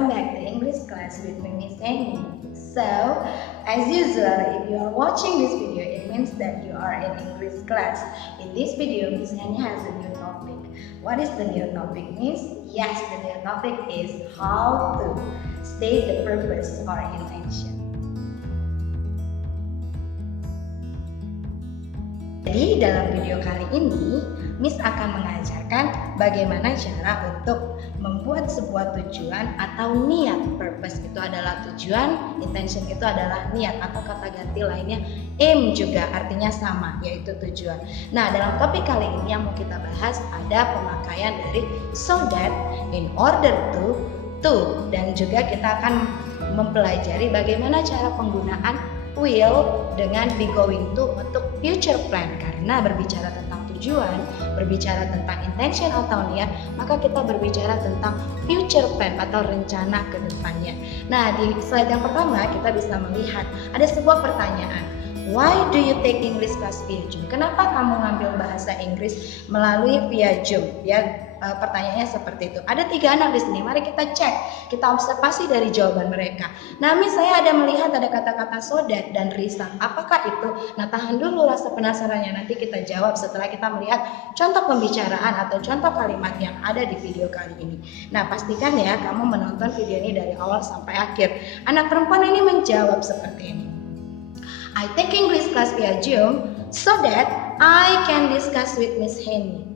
welcome back to English class with me, Miss Annie. So, as usual, if you are watching this video, it means that you are in English class. In this video, Miss Annie has a new topic. What is the new topic, Miss? Yes, the new topic is how to state the purpose or intention. Jadi dalam video kali ini, Miss akan mengajarkan bagaimana cara untuk membuat sebuah tujuan atau niat. Purpose itu adalah tujuan, intention itu adalah niat, atau kata ganti lainnya aim juga artinya sama, yaitu tujuan. Nah, dalam topik kali ini yang mau kita bahas ada pemakaian dari so that, in order to, dan juga kita akan mempelajari bagaimana cara penggunaan will dengan be going to untuk future plan. Karena berbicara tentang tujuan, berbicara tentang intention atau niat, maka kita berbicara tentang future plan atau rencana ke depannya. Nah, di slide yang pertama kita bisa melihat ada sebuah pertanyaan. Why do you take English class via Zoom? Kenapa kamu ngambil bahasa Inggris melalui via Zoom? Ya, pertanyaannya seperti itu. Ada 3 anak di sini. Mari kita cek, kita observasi dari jawaban mereka. Nah, saya ada melihat ada kata-kata so that dan reason. Apakah itu? Nah, tahan dulu rasa penasarannya. Nanti kita jawab setelah kita melihat contoh pembicaraan atau contoh kalimat yang ada di video kali ini. Nah, pastikan ya kamu menonton video ini dari awal sampai akhir. Anak perempuan ini menjawab seperti ini. I take English class via Zoom so that I can discuss with Miss Henny.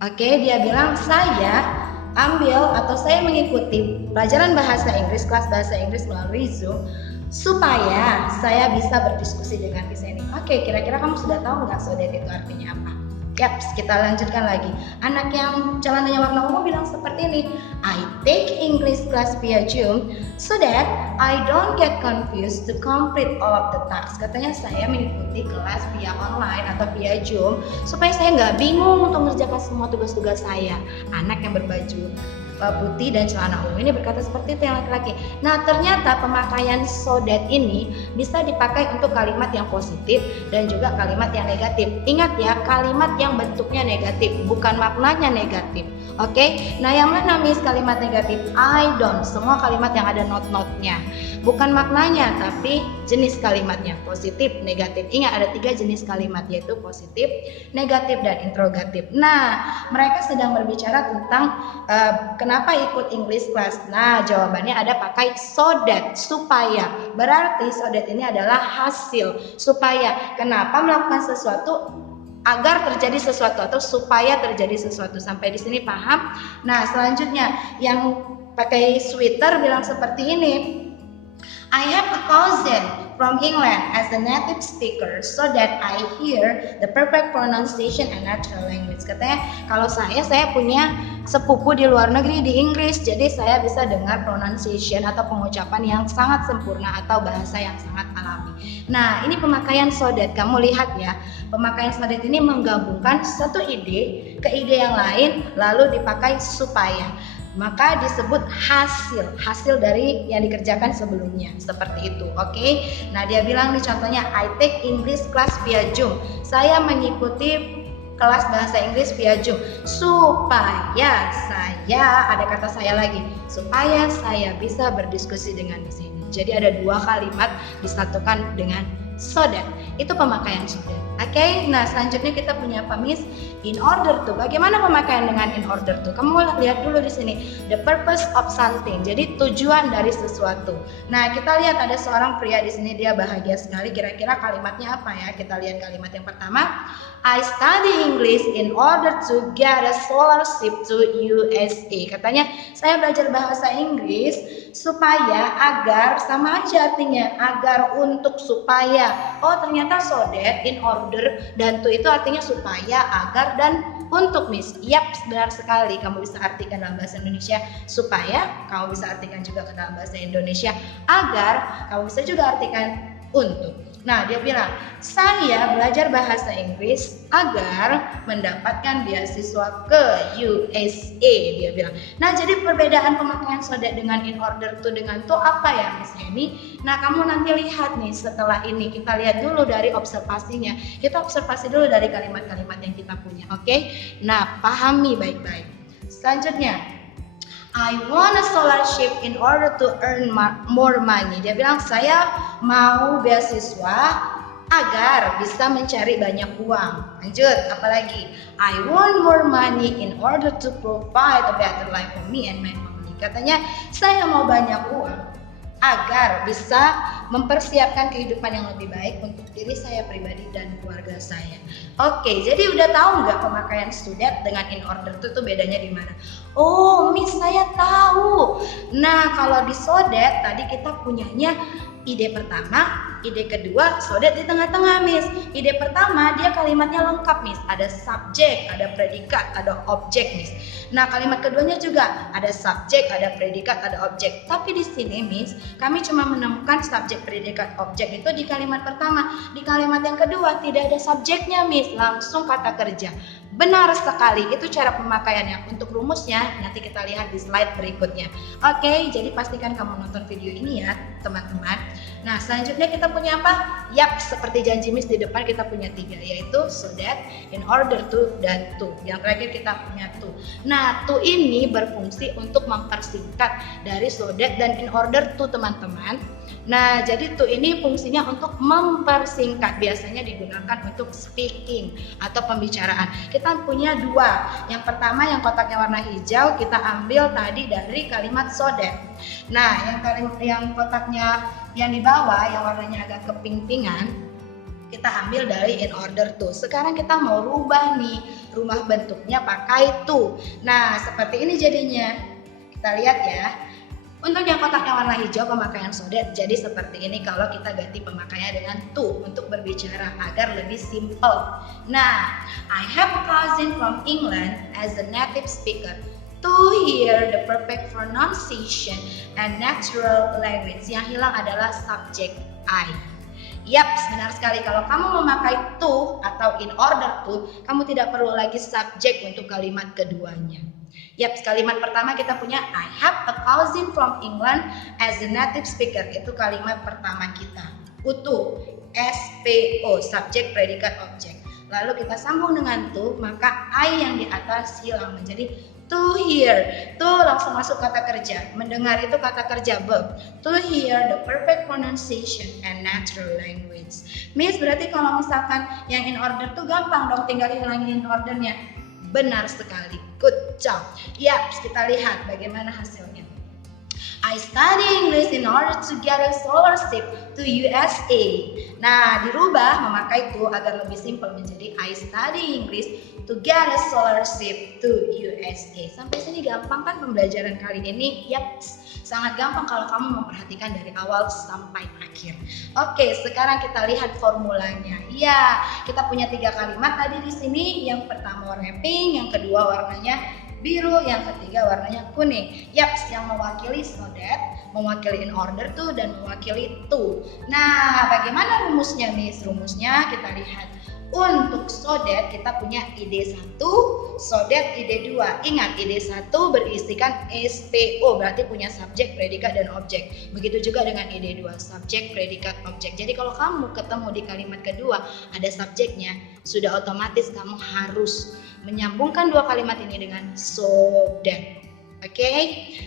Oke, dia bilang saya ambil atau saya mengikuti pelajaran bahasa Inggris, kelas bahasa Inggris melalui Zoom supaya saya bisa berdiskusi dengan Miss Henny. Oke, kira-kira kamu sudah tahu nggak so that itu artinya apa? Yaps, kita lanjutkan lagi. Anak yang celananya warna ungu bilang seperti ini. I take English class via Zoom so that I don't get confused to complete all of the tasks. Katanya saya mengikuti kelas via online atau via Zoom supaya saya nggak bingung untuk mengerjakan semua tugas-tugas saya. Anak yang berbaju putih dan celana ungu ini berkata seperti itu yang laki-laki. Nah, ternyata pemakaian so that ini bisa dipakai untuk kalimat yang positif dan juga kalimat yang negatif. Ingat ya, kalimat yang bentuknya negatif, bukan maknanya negatif. Oke? Nah, yang mana Miss kalimat negatif? I don't. Semua kalimat yang ada not-notnya. Bukan maknanya, tapi jenis kalimatnya, positif, negatif. Ingat ada 3 jenis kalimat, yaitu positif, negatif, dan interrogatif. Nah, mereka sedang berbicara tentang kenapa ikut English class. Nah, jawabannya ada pakai so that, supaya. Berarti so that ini adalah hasil, supaya. Kenapa melakukan sesuatu? Agar terjadi sesuatu atau supaya terjadi sesuatu. Sampai di sini paham? Nah, selanjutnya yang pakai sweater bilang seperti ini. I have a cousin from England as a native speaker so that I hear the perfect pronunciation and natural language. Katanya kalau saya punya sepupu di luar negeri di Inggris, jadi saya bisa dengar pronunciation atau pengucapan yang sangat sempurna atau bahasa yang sangat alami. Nah, ini pemakaian so that. Kamu lihat ya, pemakaian so that ini menggabungkan satu ide ke ide yang lain lalu dipakai supaya. Maka disebut hasil dari yang dikerjakan sebelumnya, seperti itu. Oke? Nah, dia bilang nih contohnya, I take English class via Zoom. Saya mengikuti kelas bahasa Inggris via Zoom supaya saya, ada kata saya lagi, supaya saya bisa berdiskusi dengan Miss Henny. Jadi ada 2 kalimat disatukan dengan so that. Itu pemakaian so that. Oke, nah selanjutnya kita punya apa, Miss? In order to. Bagaimana pemakaian dengan in order to? Kamu lihat dulu di sini. The purpose of something. Jadi tujuan dari sesuatu. Nah, kita lihat ada seorang pria di sini, dia bahagia sekali. Kira-kira kalimatnya apa ya? Kita lihat kalimat yang pertama. I study English in order to get a scholarship to USA. Katanya, saya belajar bahasa Inggris supaya, agar, sama aja artinya, agar, untuk, supaya. Oh, ternyata so that, in order, dan to itu artinya supaya, agar, dan untuk, Miss. Yap, benar sekali. Kamu bisa artikan dalam bahasa Indonesia supaya, kamu bisa artikan juga ke dalam bahasa Indonesia agar, kamu bisa juga artikan untuk. Nah, dia bilang, saya belajar bahasa Inggris agar mendapatkan beasiswa ke USA, dia bilang. Nah, jadi perbedaan pemakaian so that dengan in order to dengan to apa ya, Miss Henny? Nah, kamu nanti lihat nih setelah ini. Kita lihat dulu dari observasinya. Kita observasi dulu dari kalimat-kalimat yang kita punya, oke? Nah, pahami baik-baik. Selanjutnya, I want a scholarship in order to earn more money. Dia bilang saya mau beasiswa agar bisa mencari banyak uang. Lanjut, apalagi? I want more money in order to provide a better life for me and my family. Katanya saya mau banyak uang agar bisa mempersiapkan kehidupan yang lebih baik untuk diri saya pribadi dan keluarga saya. Oke, jadi udah tahu nggak pemakaian to that dengan in order to tuh bedanya di mana? Oh, Miss saya tahu. Nah, kalau di so that tadi kita punyanya ide pertama, ide kedua, so that di tengah-tengah, Miss. Ide pertama dia kalimatnya lengkap, Miss. Ada subjek, ada predikat, ada objek, Miss. Nah, kalimat keduanya juga ada subjek, ada predikat, ada objek. Tapi di sini, Miss, kami cuma menemukan subjek, predikat, objek itu di kalimat pertama. Di kalimat yang kedua tidak ada subjeknya, Miss. Langsung kata kerja. Benar sekali, itu cara pemakaiannya. Untuk rumusnya nanti kita lihat di slide berikutnya. Oke, jadi pastikan kamu nonton video ini ya, teman-teman. Nah, selanjutnya kita punya apa? Yap, seperti janji Miss di depan kita punya 3, yaitu so that, in order to, dan to. Yang terakhir kita punya to. Nah, to ini berfungsi untuk mempersingkat dari so that dan in order to, teman-teman. Nah, jadi to ini fungsinya untuk mempersingkat, biasanya digunakan untuk speaking atau pembicaraan. Kita punya 2. Yang pertama yang kotaknya warna hijau kita ambil tadi dari kalimat so that. Nah, yang kotaknya yang di bawah yang warnanya agak keping-pingan kita ambil dari in order to. Sekarang kita mau rubah nih, rumah bentuknya pakai to. Nah, seperti ini jadinya. Kita lihat ya. Untuk yang kotak yang warna hijau pemakaian so that jadi seperti ini kalau kita ganti pemakaiannya dengan to untuk berbicara agar lebih simple. Nah, I have a cousin from England as a native speaker. To hear the perfect pronunciation and natural language. Yang hilang adalah subjek I. Yap, benar sekali. Kalau kamu memakai to atau in order to, kamu tidak perlu lagi subjek untuk kalimat keduanya. Yap, kalimat pertama kita punya I have a cousin from England as a native speaker. Itu kalimat pertama kita. Utuh, SPO, subjek, predikat, objek. Lalu kita sambung dengan to, maka I yang di atas hilang menjadi to hear. To langsung masuk kata kerja. Mendengar itu kata kerja verb. To hear the perfect pronunciation and natural language. Miss, berarti kalau misalkan yang in order tuh gampang dong, tinggal hilangin in ordernya. Benar sekali. Good job. Yap, kita lihat bagaimana hasilnya. I study English in order to get a scholarship to USA. Nah, dirubah memakai to agar lebih simpel menjadi I study English to get a scholarship to USA. Sampai sini gampang kan pembelajaran kali ini? Yap, sangat gampang kalau kamu memperhatikan dari awal sampai akhir. Oke, sekarang kita lihat formulanya. Ya, kita punya 3 kalimat tadi di sini. Yang pertama warnanya pink, yang kedua warnanya biru, yang ketiga warnanya kuning. Yap, yang mewakili so that, mewakili in order to, dan mewakili to. Nah, bagaimana rumusnya, Miss? Rumusnya kita lihat. Untuk so that kita punya ide 1, so that ide 2. Ingat, ide 1 berisikan SPO, berarti punya subjek, predikat, dan objek. Begitu juga dengan ide 2, subjek, predikat, objek. Jadi kalau kamu ketemu di kalimat kedua ada subjeknya, sudah otomatis kamu harus menyambungkan 2 kalimat ini dengan so that. Oke?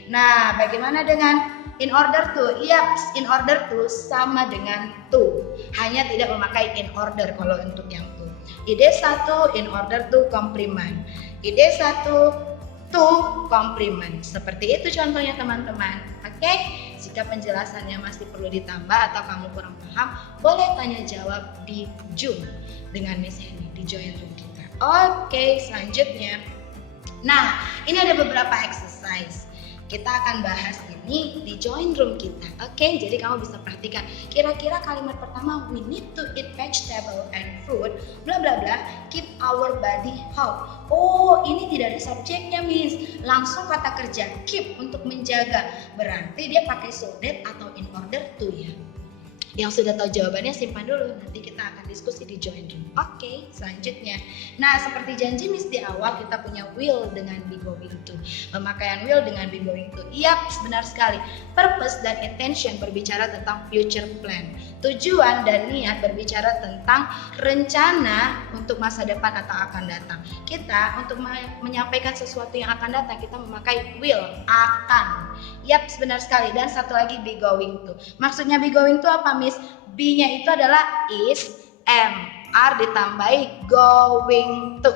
Nah, bagaimana dengan in order to? Yap, in order to sama dengan to. Hanya tidak memakai in order kalau untuk yang to. Ide 1 in order to complement. Ide 1 to complement. Seperti itu contohnya teman-teman. Oke? Jika penjelasannya masih perlu ditambah atau kamu kurang paham, boleh tanya jawab di Zoom dengan Miss Henny di join room kita. Oke, selanjutnya. Nah, ini ada beberapa exercise. Kita akan bahas ini di join room kita. Oke, jadi kamu bisa perhatikan. Kira-kira kalimat pertama, we need to eat vegetable and fruit, bla bla bla, keep our body healthy. Oh, ini tidak ada subjeknya, Miss. Langsung kata kerja keep untuk menjaga. Berarti dia pakai so that atau in order to ya. Yang sudah tahu jawabannya simpan dulu, nanti kita akan diskusi di join room. Oke, selanjutnya. Nah, seperti janji Miss di awal, kita punya will dengan be going to. Pemakaian will dengan be going to. Yap, benar sekali. Purpose dan intention berbicara tentang future plan. Tujuan dan niat berbicara tentang rencana untuk masa depan atau akan datang. Kita untuk menyampaikan sesuatu yang akan datang, kita memakai will, akan. Yap, benar sekali. Dan satu lagi, be going to. Maksudnya be going to apa, Miss? Be-nya itu adalah is, am, are ditambahi going to.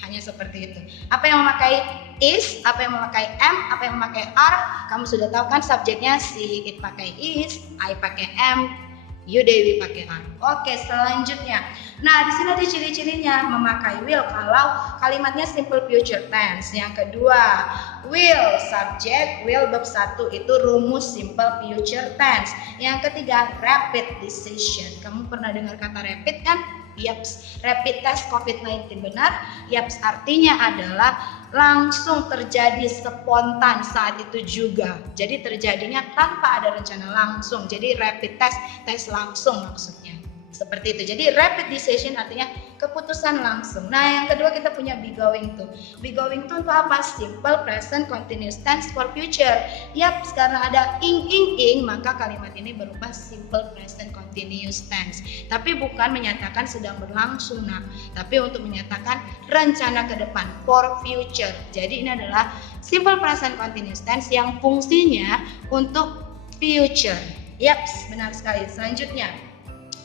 Hanya seperti itu. Apa yang memakai is, apa yang memakai am, apa yang memakai are, kamu sudah tahu kan subjeknya. Si it pakai is, I pakai am, you Dewi pakai are. Oke, selanjutnya. Nah, di sini ada ciri-cirinya memakai will kalau kalimatnya simple future tense. Yang kedua, will subject, will bab 1 itu rumus simple future tense. Yang ketiga, rapid decision. Kamu pernah dengar kata rapid kan? Yaps, rapid test COVID-19 benar. Yaps, artinya adalah langsung terjadi spontan saat itu juga. Jadi terjadinya tanpa ada rencana langsung. Jadi rapid test, tes langsung maksudnya. Seperti itu. Jadi rapid decision artinya keputusan langsung. Nah, yang kedua kita punya be going to. Be going to untuk apa? Simple present continuous tense for future. Yap, karena ada ing, maka kalimat ini berubah simple present continuous tense. Tapi bukan menyatakan sedang berlangsung, nah, tapi untuk menyatakan rencana ke depan for future. Jadi ini adalah simple present continuous tense yang fungsinya untuk future. Yap, benar sekali. Selanjutnya.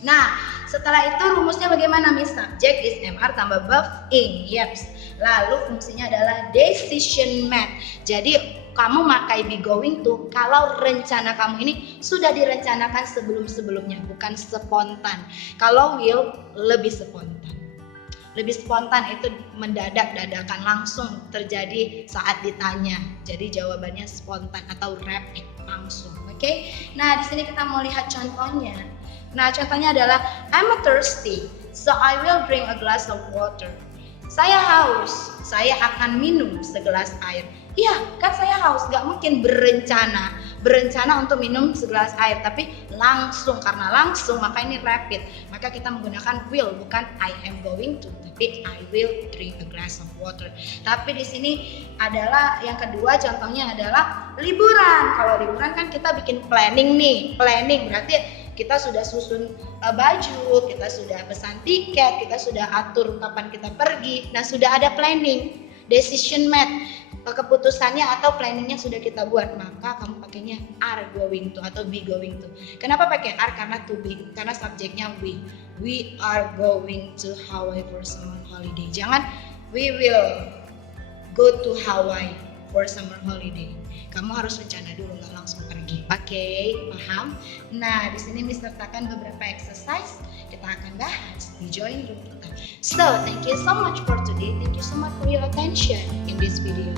Nah, setelah itu rumusnya bagaimana, Miss? Subject is MR tambah verb ing. Yaps. Lalu fungsinya adalah decision made. Jadi kamu pakai be going to kalau rencana kamu ini sudah direncanakan sebelum-sebelumnya, bukan spontan. Kalau will lebih spontan. Lebih spontan itu mendadak-dadakan, langsung terjadi saat ditanya. Jadi jawabannya spontan atau rapid, langsung. Oke? Nah, di sini kita mau lihat contohnya. Nah, contohnya adalah I'm thirsty, so I will drink a glass of water. Saya haus, saya akan minum segelas air. Iya, kan saya haus, gak mungkin berencana untuk minum segelas air, tapi langsung, karena langsung maka ini rapid. Maka kita menggunakan will, bukan I am going to, tapi I will drink a glass of water. Tapi di sini adalah yang kedua, contohnya adalah liburan. Kalau liburan kan kita bikin planning nih, planning berarti kita sudah susun baju, kita sudah pesan tiket, kita sudah atur kapan kita pergi. Nah, sudah ada planning, decision made, keputusannya atau planningnya sudah kita buat. Maka kamu pakainya are going to atau be going to. Kenapa pakai are? Karena to be, karena subjeknya we. We are going to Hawaii for summer holiday. Jangan we will go to Hawaii for summer holiday. Kamu harus rencana dulu, nggak langsung pergi. Oke, paham? Nah, di sini Miss sertakan beberapa exercise. Kita akan bahas di join group kita. So, thank you so much for today. Thank you so much for your attention in this video.